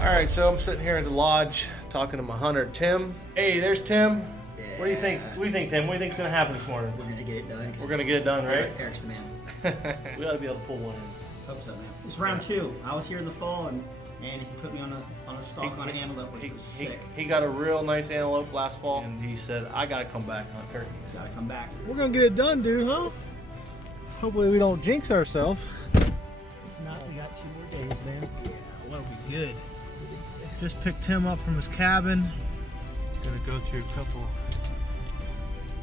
All right, so I'm sitting here at the lodge talking to my hunter, Tim. Hey, there's Tim. Yeah. What do you think? What do you think, Tim? What do you think's gonna happen this morning? We're gonna get it done. We're gonna get it done, right? Eric's the man. We ought to be able to pull one in. Hope so, man. It's round 2. I was here in the fall, and he put me on a stalk on an antelope, which was sick. He got a real nice antelope last fall, and he said, I gotta come back and hunt turkeys. Gotta come back. We're gonna get it done, dude, huh? Hopefully we don't jinx ourselves. If not, we got 2 more days, man. Yeah, we'll be good. Just picked Tim up from his cabin. Gonna go through a couple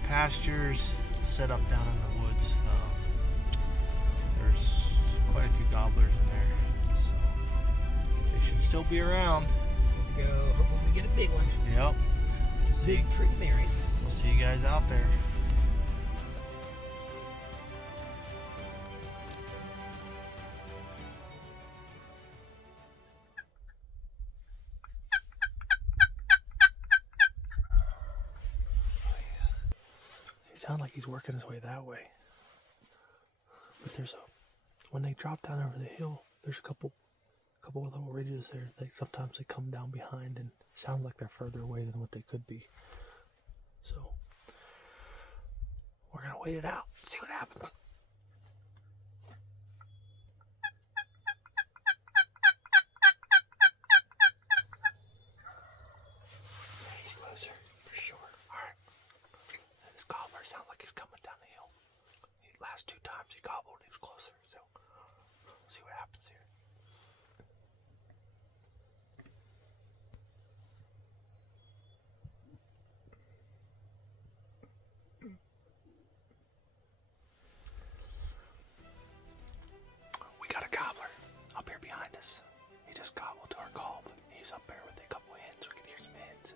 pastures, set up down in the woods. There's quite a few gobblers in there, so they should still be around. Let's go. Hopefully we get a big one. Yep. Big tree Merriam. We'll see you guys out there. It sounds like he's working his way that way. But when they drop down over the hill, there's a couple of little ridges there. Sometimes they come down behind and it sounds like they're further away than what they could be. So we're gonna wait it out, see what happens. He's closer, for sure. Alright. This gobbler sounds like he's coming down the hill. The last 2 times he gobbled, he was closer. So we'll see what happens here. We got a gobbler up here behind us. He just gobbled to our call, but he's up there with a couple of hens. We could hear some hens.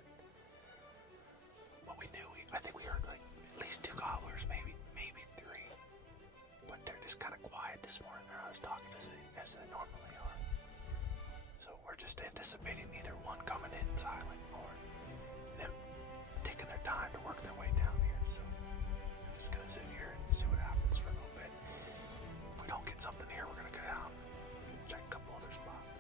What we knew, I think we heard like at least 2 gobblers, maybe 3. But they're just kind of quiet this morning. They're not as talking as they normally are. So we're just anticipating either one coming in silent or them taking their time to work their way down here. So we're just gonna sit here and see what happens for a little bit. If we don't get something here, we're gonna go down and check a couple other spots.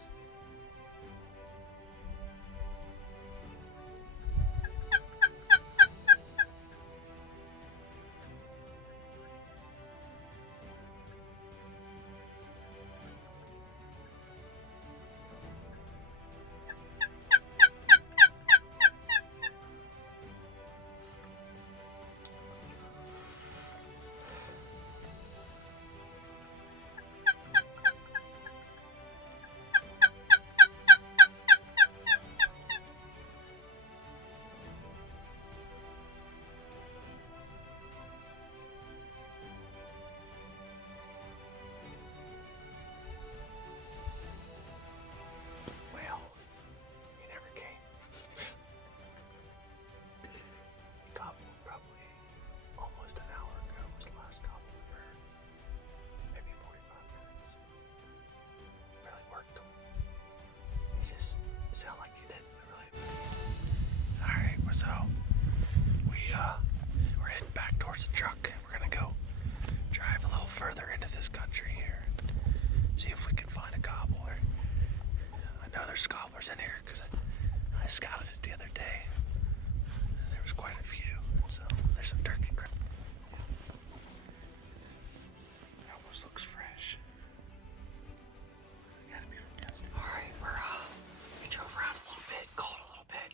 Well, he never came. He gobbled probably almost an hour ago. Was the last gobble we heard. Maybe 45 minutes. Really worked him. He just sounded like he didn't really. Alright, so we're heading back towards the truck. We're gonna go drive a little further into this country here. See if we can find a gobbler. I know there's gobblers in here because I scouted it the other day. There was quite a few, so there's some turkey crap. It almost looks fresh. Gotta be from yesterday. Alright, we drove around a little bit, called a little bit.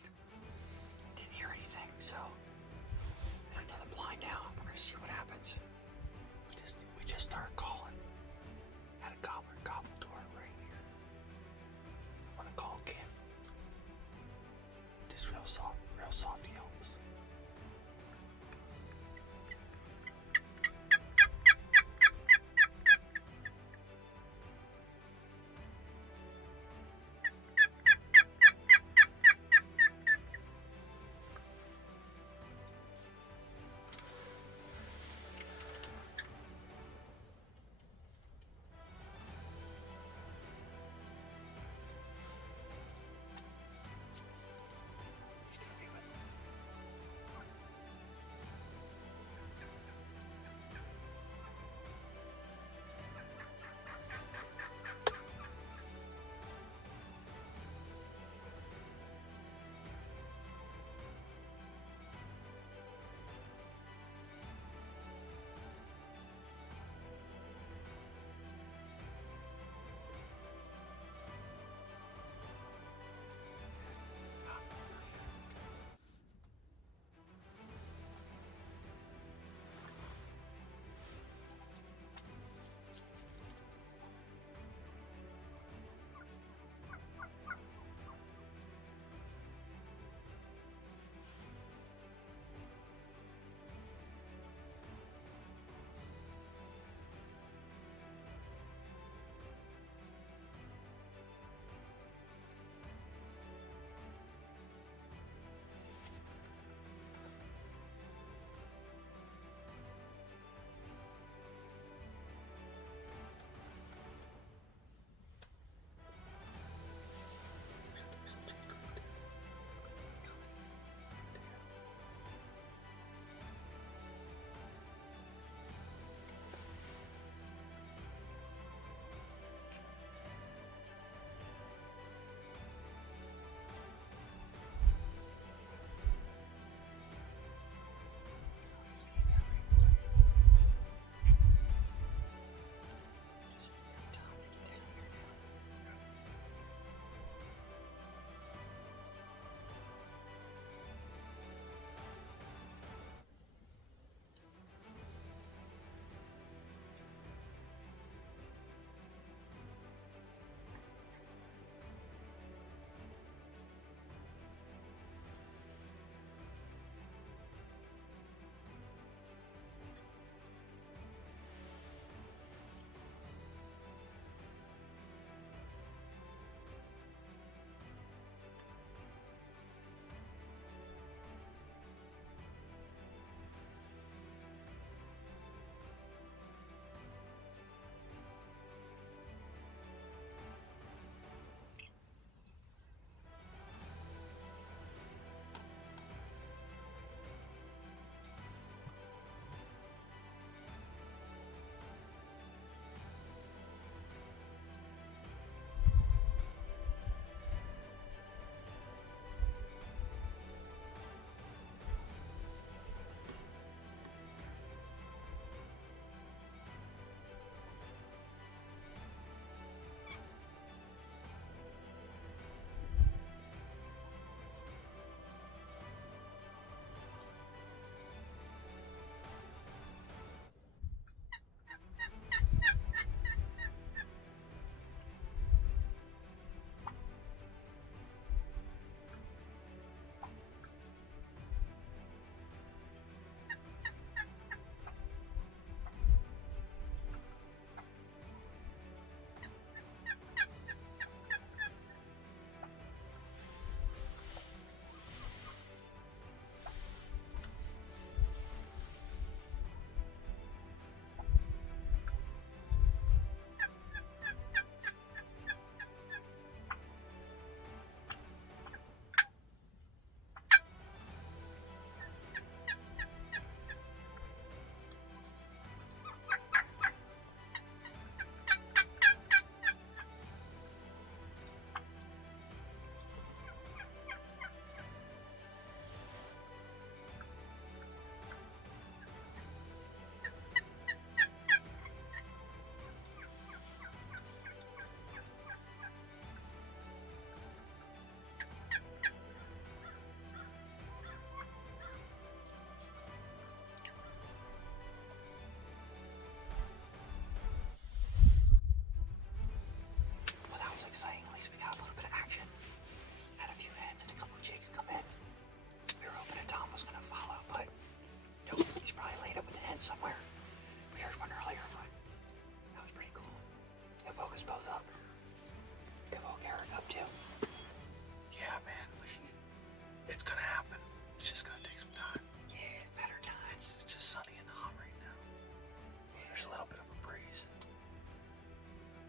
Didn't hear anything, so got another blind now. We're gonna see what happens. We just started calling. Had a gobbler gobble to our right here. I'm gonna call again. Just real soft yelps. both up. They woke Eric up too. Yeah, man. It's gonna happen. It's just gonna take some time. Yeah, better time. It's just sunny and hot right now. There's a little bit of a breeze.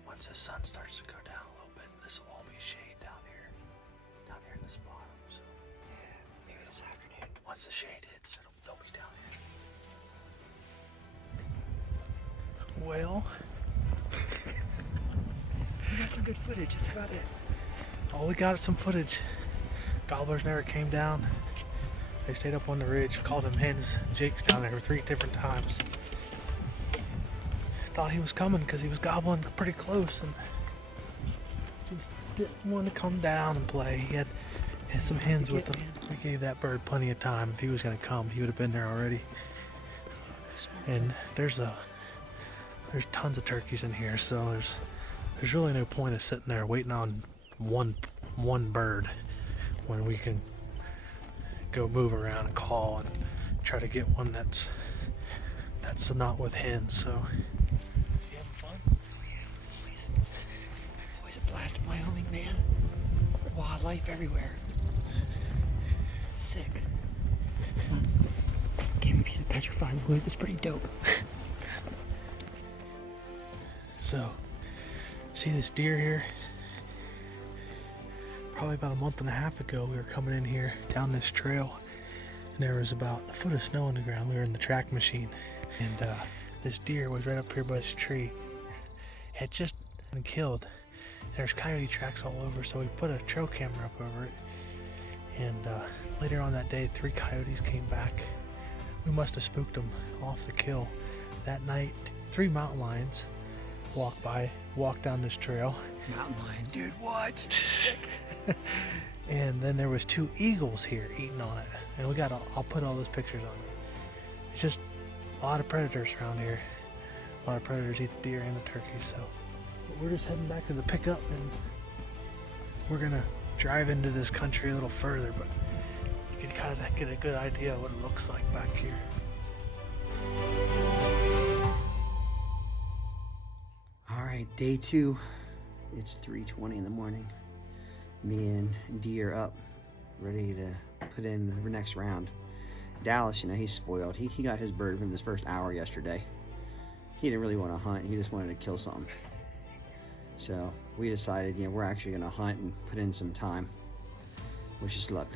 Once the sun starts to go down a little bit, this will all be shade down here in this bottom. So Yeah, maybe this afternoon. once the shade hits, they'll be down here. Well, We got some good footage. That's about it. all we got is some footage. Gobblers never came down. They stayed up on the ridge, called them hens. Jake's down there 3 different times. Thought he was coming because he was gobbling pretty close and just didn't want to come down and play. He had some hens with him. We gave that bird plenty of time. If he was going to come, he would have been there already. And there's tons of turkeys in here, so there's really no point of sitting there waiting on one bird when we can go move around and call and try to get one that's not with hens. So you having fun? Oh yeah, always a blast in Wyoming, man. Wildlife everywhere. Sick. Gave me a piece of petrified wood. That's pretty dope. So, see this deer here? Probably about a month and a half ago, we were coming in here down this trail, and there was about a foot of snow on the ground. We were in the track machine, and this deer was right up here by this tree. Had just been killed. There's coyote tracks all over, so we put a trail camera up over it. And later on that day, 3 coyotes came back. We must have spooked them off the kill. That night, 3 mountain lions walked down this trail. Mountain lion, dude. What? Sick. And then there was 2 eagles here eating on it. And I'll put all those pictures on it. It's just a lot of predators around here. A lot of predators eat the deer and the turkeys, so. But we're just heading back to the pickup, and we're gonna drive into this country a little further, but you can kind of get a good idea of what it looks like back here. All right, day 2. It's 3:20 in the morning. Me and Dee are up, ready to put in the next round. Dallas, he's spoiled. He got his bird from his first hour yesterday. He didn't really want to hunt. He just wanted to kill something. So we decided, we're actually going to hunt and put in some time. Wish us luck.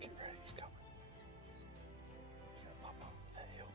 Get ready, he's coming. He's gonna pop off that hill.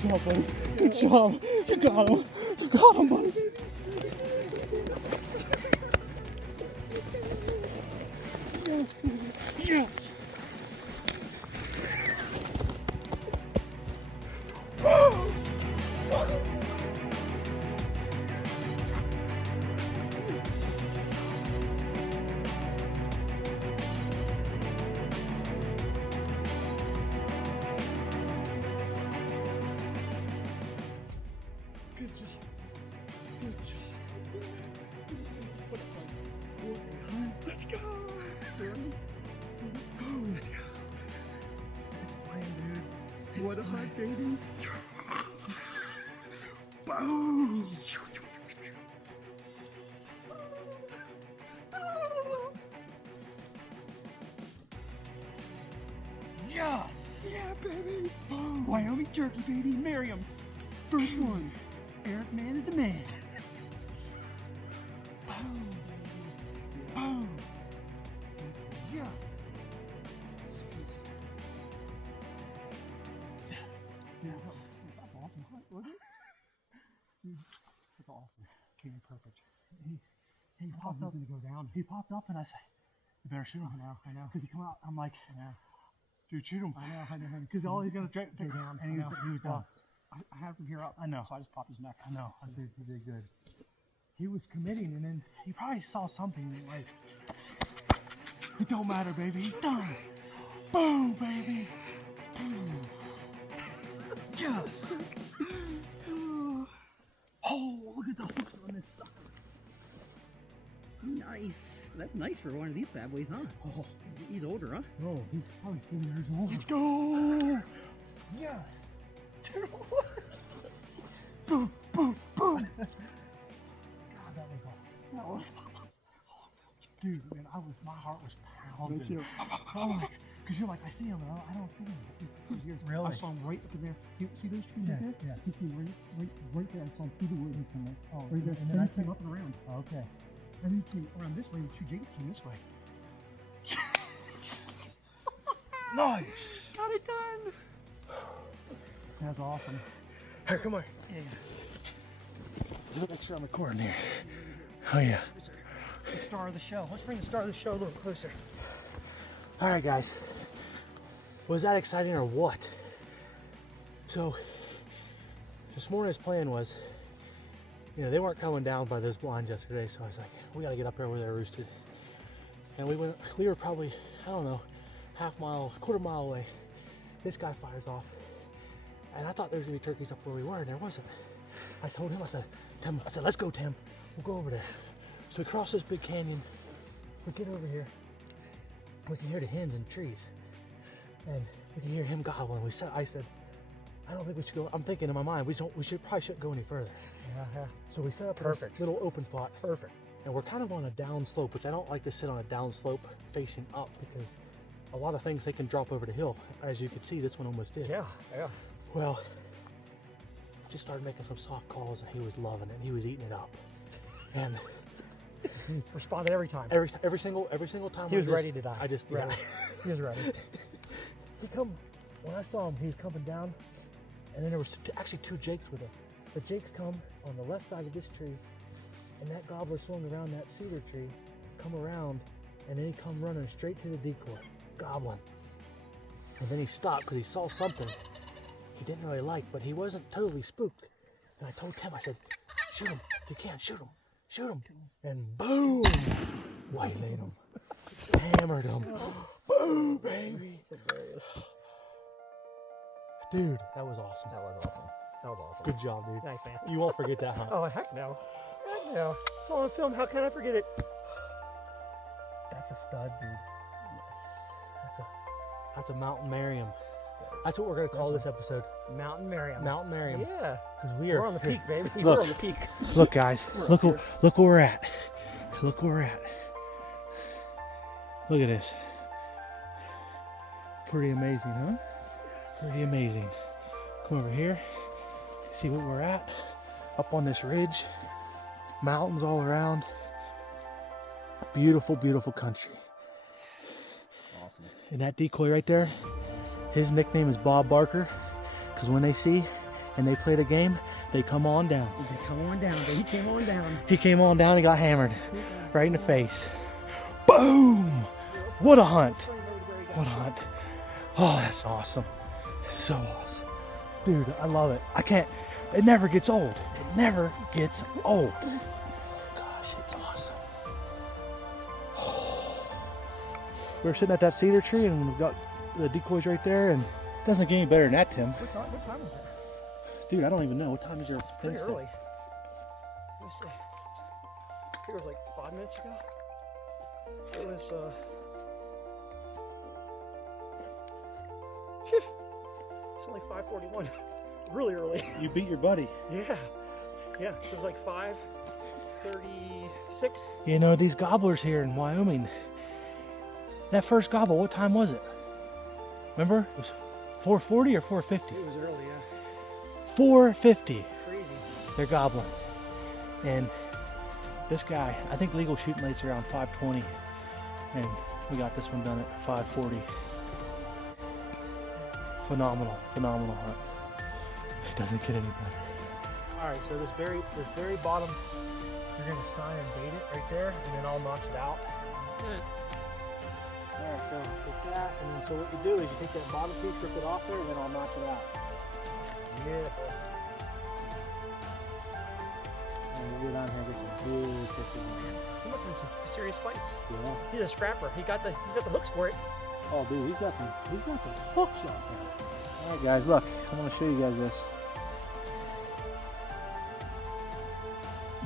Good job, buddy. Good job. You got him. You got him, buddy. Yes. Good job. Good job. Let's go. Let's go. It's playing, dude. What a hunt, baby. Boom. Yes. Yeah, baby. Wyoming turkey, baby. Merriam. First one. Eric Man is the man. Boom. Boom. Yeah. Yeah, that's awesome hunt, wasn't it? That's awesome. Came in perfect. He popped up. He's gonna go down. He popped up and I said, "You better shoot him." I know. Because he come out. I'm like, I know. Dude, shoot him. I know. Because all he's gonna go down. And he was done. I had him here up. I know. So I just popped his neck. I know. I did. He did good. He was committing, and then he probably saw something like, it don't matter, baby. He's done. Boom, baby. Boom. Yes. Oh, look at the hooks on this sucker. Nice. That's nice for one of these bad boys, huh? Oh, He's older, huh? no, he's probably 40 years old. Let's go. Yeah. Boom, boom, boom. God, that was awesome. That was awesome. Dude, man, my heart was pounding. Me too. Because you're like, I see him, and I don't see him. Really? I saw him right up in there. You see those trees right there? Yeah. He came right there. I saw him through the woods. Oh, right there. And then I came up and around. Oh, okay. And then he came around this way, and two Jakes came this way. Nice. Got it done. That's awesome. Here, come on. Yeah. Make sure I'm recording here. Oh, yeah. The star of the show. Let's bring the star of the show a little closer. All right, guys. Was that exciting or what? So, this morning's plan was, they weren't coming down by those blinds yesterday, so I was like, we got to get up there where they're roosted. And we were probably, I don't know, quarter mile away. This guy fires off. And I thought there was going to be turkeys up where we were, and there wasn't. I told him, I said, Tim, let's go, Tim. We'll go over there. So we cross this big canyon. We get over here. We can hear the hens in the trees. And we can hear him gobbling. I said, I don't think we should go. I'm thinking in my mind, we probably shouldn't go any further. Yeah. So we set up a little open spot. Perfect. And we're kind of on a down slope, which I don't like to sit on a down slope facing up because a lot of things, they can drop over the hill. As you can see, this one almost did. Yeah. Well, I just started making some soft calls, and he was loving it. He was eating it up, and he responded every time. Every single time. He was ready to die. Yeah. He was ready. When I saw him, he was coming down, and then there was actually two Jakes with him. The Jakes come on the left side of this tree, and that gobbler swung around that cedar tree, come around, and then he come running straight to the decoy, gobbling. And then he stopped because he saw something he didn't really like, but he wasn't totally spooked. And I told Tim, I said, shoot him. If you can, shoot him. Shoot him. And boom! Waylaid him. Hammered him. Boom, baby. Dude, that was awesome. That was awesome. Good job, dude. Thanks, man. You won't forget that hunt. Oh, heck no. Heck no. It's all on film. How can I forget it? That's a stud, dude. That's a Mountain Merriam. That's what we're going to call this episode. Mountain Merriam. Mountain Merriam. Yeah. Because we're on the peak, baby. We're on the peak. Look, guys. Look where we're at. Look where we're at. Look at this. Pretty amazing, huh? Pretty amazing. Come over here. See what we're at. Up on this ridge. mountains all around. Beautiful, beautiful country. Awesome. And that decoy right there, his nickname is Bob Barker, because when they see and they play the game, they come on down. They come on down. He came on down. He came on down and got hammered right in the face. Boom! What a hunt. What a hunt. Oh, that's awesome. So awesome. Dude, I love it. I can't, it never gets old. It never gets old. Gosh, it's awesome. We were sitting at that cedar tree and we've got the decoys right there, and it doesn't get any better than that, Tim. What time was it? Dude, I don't even know. What time is your Pretty thing early. set? Let me see. I think it was like 5 minutes ago. It was, phew, it's only 5:41. Really early. You beat your buddy. Yeah. Yeah, so it was like 5:36. You know, these gobblers here in Wyoming, that first gobble, what time was it? Remember? It was 4:40 or 4:50? It was early, yeah. 4:50. Crazy. They're gobbling. And this guy, I think legal shooting light's around 5:20. And we got this one done at 5:40. Phenomenal, phenomenal hunt. It doesn't get any better. All right, so this very bottom, you're gonna sign and bait it right there, and then I'll notch it out. Good. All right, so take that, and then so what you do is you take that bottom piece, rip it off there, and then I'll notch it out. Beautiful. And we'll go down here and get some big pictures. He must have been some serious fights. Yeah. He's a scrapper. He's got the hooks for it. Oh, dude, he's got some hooks out there. All right, guys, look, I want to show you guys this.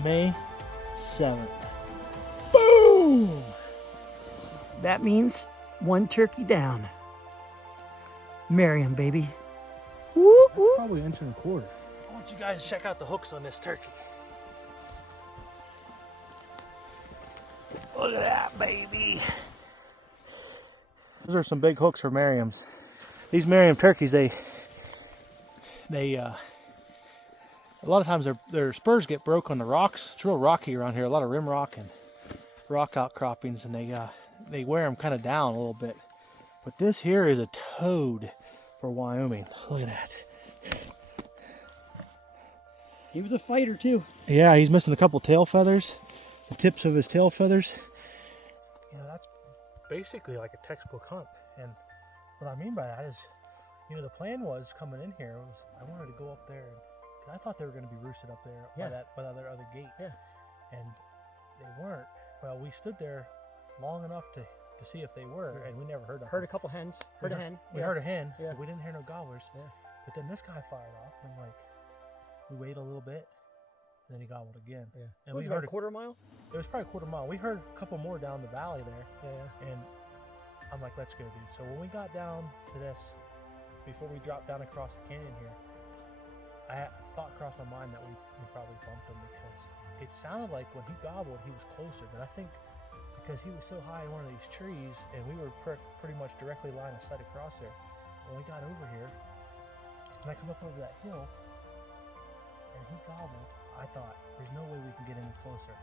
May 7th. Boom! That means one turkey down. Merriam, baby. Whoop, whoop. Probably an inch and a quarter. I want you guys to check out the hooks on this turkey. Look at that, baby. Those are some big hooks for Merriams. These Merriam turkeys, they a lot of times their spurs get broke on the rocks. It's real rocky around here, a lot of rim rock and rock outcroppings, and they wear them kind of down a little bit. But this here is a toad for Wyoming. Look at that. He was a fighter too. Yeah, he's missing a couple tail feathers, the tips of his tail feathers. You know, that's basically like a textbook hunt. And what I mean by that is, you know, the plan was coming in here was I wanted to go up there, and I thought they were going to be roosted up there by that other gate. Yeah. And they weren't. Well, we stood there long enough to see if they were, and we never heard them. Heard a couple hens. Heard a hen. We heard a hen, Yeah. but we didn't hear no gobblers. Yeah. But then this guy fired off, and I'm like, we waited a little bit, and then he gobbled again. Yeah. And Was we it heard a quarter mile? It was probably a quarter mile. We heard a couple more down the valley there, Yeah. and I'm like, let's go, dude. So when we got down to this, before we dropped down across the canyon here, a thought crossed my mind that we probably bumped him, because it sounded like when he gobbled, he was closer. But I think because he was so high in one of these trees, and we were pretty much directly line of sight across there, when we got over here, and I come up over that hill, and he gobbled, I thought, there's no way we can get any closer.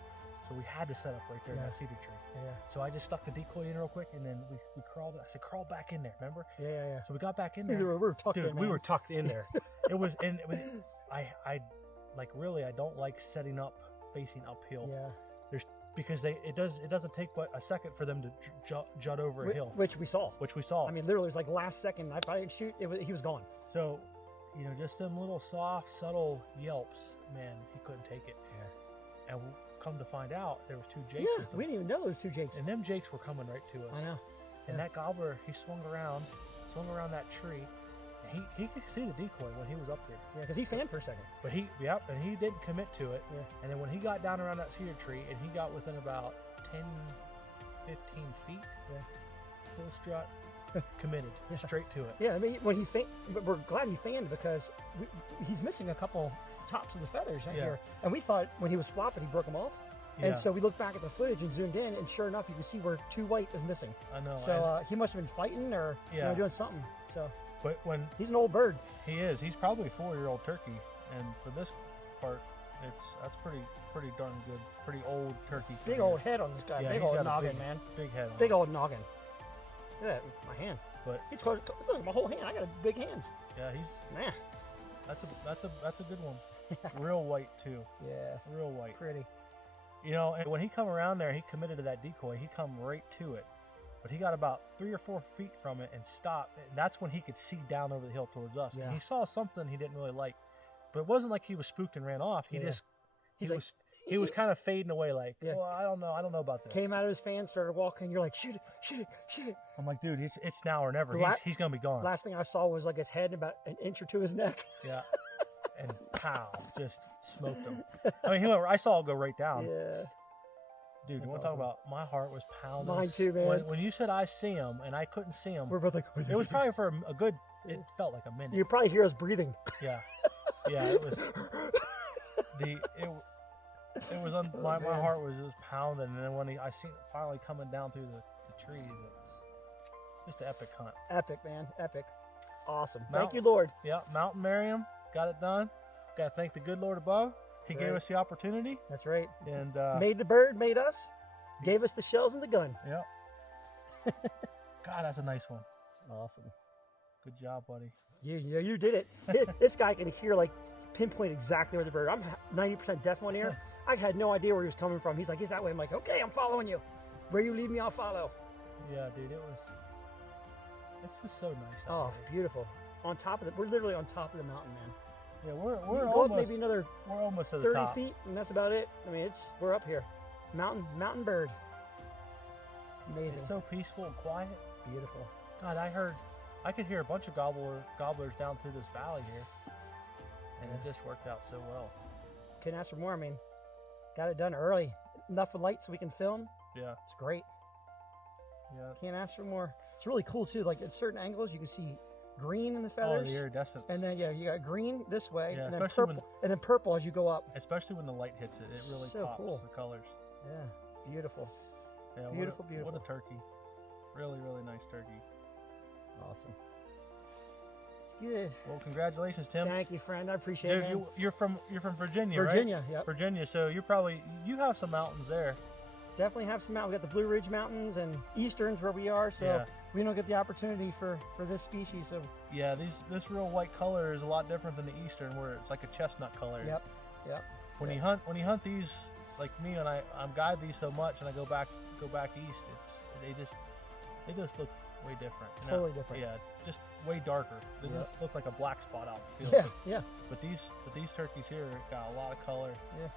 So we had to set up right there in that cedar tree. Yeah. So I just stuck the decoy in real quick, and then we crawled. I said, crawl back in there, remember? Yeah. So we got back in there. We were tucked Dude, in. we man. were tucked in there. It was, and I like really, I don't like setting up facing uphill. Yeah. Because it doesn't take but a second for them to jut over a hill, Which we saw. which we saw. I mean, literally, it was like last second. If I didn't shoot, he was gone. So, you know, just them little soft, subtle yelps, man, he couldn't take it. Yeah. And come to find out, there was two jakes Yeah, with them. we didn't even know there was two jakes. And them jakes were coming right to us. I know. And that gobbler, he swung around that tree. And he could see the decoy when he was up here. Yeah, because he fanned for a second. But he didn't commit to it. Yeah. And then when he got down around that cedar tree, and he got within about 10, 15 feet, full strut, committed, straight to it. Yeah, I mean, when he but we're glad he fanned, because he's missing a couple tops of the feathers right here. And we thought when he was flopping, he broke them off. Yeah. And so we looked back at the footage and zoomed in, and sure enough, you can see where two white is missing. I know. So he must have been fighting or doing something. So but when he's an old bird. he's probably a 4-year-old turkey, and for this part, That's pretty darn good. Pretty old turkey. for Big here. old head on this guy. Yeah, big he's old got a noggin, big- man. Big head. On Big him. old noggin. Look at that, my hand. But It's close. Look at my whole hand. I got big hands. yeah, Man. that's a good one. Real white too. Yeah. Real white. Pretty. You know, and when he come around there, he committed to that decoy. He come right to it, but he got about 3 or 4 feet from it and stopped. And that's when he could see down over the hill towards us. Yeah. And he saw something he didn't really like, but it wasn't like he was spooked and ran off. He Yeah. just He's like, he was kind of fading away. Like, Yeah. well, I don't know about this. came out of his fan, started walking. You're like, shoot it, shoot it, shoot it. I'm like, dude, it's now or never. The la- He's gonna be gone. Last thing I saw was like his head and about an inch or two his neck. Yeah, and pow, just smoked him. I mean, I saw it go right down. Yeah. Dude, That's you want to talk awesome. about my heart was pounding. Mine too, man. When you said I see him and I couldn't see him, We're both like, it was probably for a good. It felt like a minute. you probably hear us breathing. Yeah, yeah. It was it was my heart was just pounding, and then when I seen it finally coming down through the trees, it was just an epic hunt. Epic, man. Epic. Awesome. Mount- Thank you, Lord. Yeah, Mountain Merriam got it done. Got to thank the good Lord above. He Right. gave us the opportunity, That's right. and Made the bird, made us, gave us the shells and the gun. yeah. God, that's a nice one. Awesome. Good job, buddy. You did it. This guy can hear, like, pinpoint exactly where the bird. I'm 90% deaf one ear. I had no idea where he was coming from. He's like, he's that way. I'm like, okay, I'm following you. Where you lead me, I'll follow. Yeah, dude, it's just so nice. Oh, out here. beautiful. On top of it, we're literally on top of the mountain, man. Yeah, You we're can go up almost maybe another we're almost at the 30 top. feet, and that's about it. I mean, we're up here. Mountain bird. Amazing. It's so peaceful and quiet. Beautiful. God, I could hear a bunch of gobblers down through this valley here, and it just worked out so well. Couldn't ask for more. I mean, got it done early. Enough of light so we can film. Yeah, It's great. yeah. Can't ask for more. It's really cool too. Like at certain angles, you can see green in the Oh, feathers, the iridescence. and then you got green this way, Yeah, and then especially purple, and then purple as you go up. Especially when the light hits it, it really So pops cool. the colors. Yeah, beautiful. Yeah, Beautiful, what beautiful. a turkey. Really, really nice turkey. Awesome. It's good. Well, congratulations, Tim. Thank you, friend. I appreciate Dude, it. Man. you're from Virginia, right? Virginia, yep. Virginia. So you have some mountains there. Definitely have some mountains. We got the Blue Ridge Mountains and Easterns where we are, so Yeah. we don't get the opportunity for this species. So Yeah, this real white color is a lot different than the eastern, where it's like a chestnut color. yep. When you hunt these, like me, and I'm guide these so much, and I go back east, they just look way different. You know? Totally different. Yeah, just way darker. They Yep. just look like a black spot out in the field. Yeah. But these turkeys here got a lot of color. Yeah.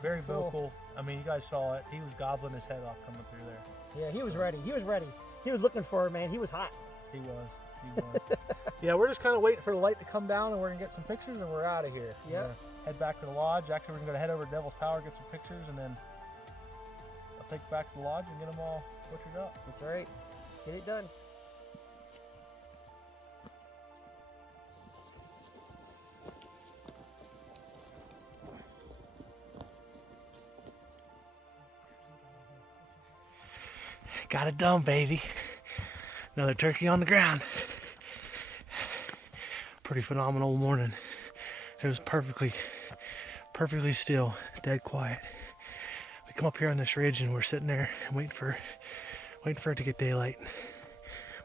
Very Cool. vocal. I mean, you guys saw it. He was gobbling his head off coming through there. Yeah, he was ready. He was looking for it, man. He was hot. He was. Yeah, we're just kind of waiting for the light to come down, and we're gonna get some pictures, and we're out of here. Yep. We're gonna head back to the lodge. Actually, we're gonna head over to Devil's Tower, get some pictures, and then I'll take it back to the lodge and get them all butchered up. That's right. Get it done. Got it done, baby. Another turkey on the ground. Pretty phenomenal morning. It was perfectly still, dead quiet. We come up here on this ridge and we're sitting there waiting for it to get daylight.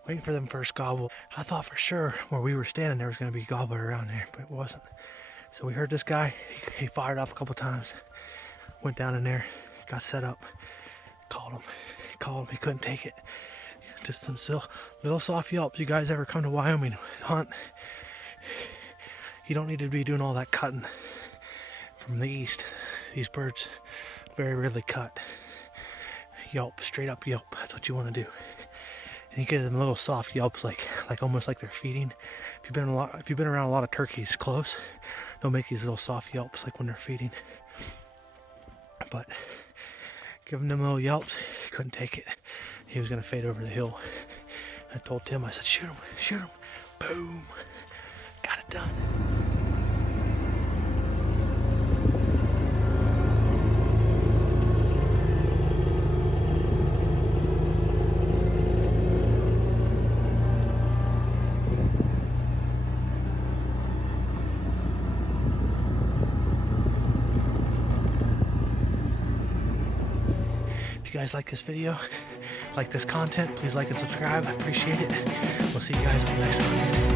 Waiting for them first gobble. I thought for sure where we were standing there was going to be a gobbler around there, but it wasn't. So we heard this guy. He fired up a couple times. Went down in there, got set up, called him. He couldn't take it. Just some little soft yelps. You guys ever come to Wyoming hunt? You don't need to be doing all that cutting from the east. These birds very rarely cut. Yelp, straight up yelp. That's what you want to do. And you get them little soft yelps, like almost like they're feeding. If you've been around a lot of turkeys close, they'll make these little soft yelps like when they're feeding. But giving them little yelps, he couldn't take it. He was gonna fade over the hill. I told Tim, I said, shoot him. Boom. Got it done. you guys like this video, like this content, please like and subscribe. I appreciate it. We'll see you guys on the next one.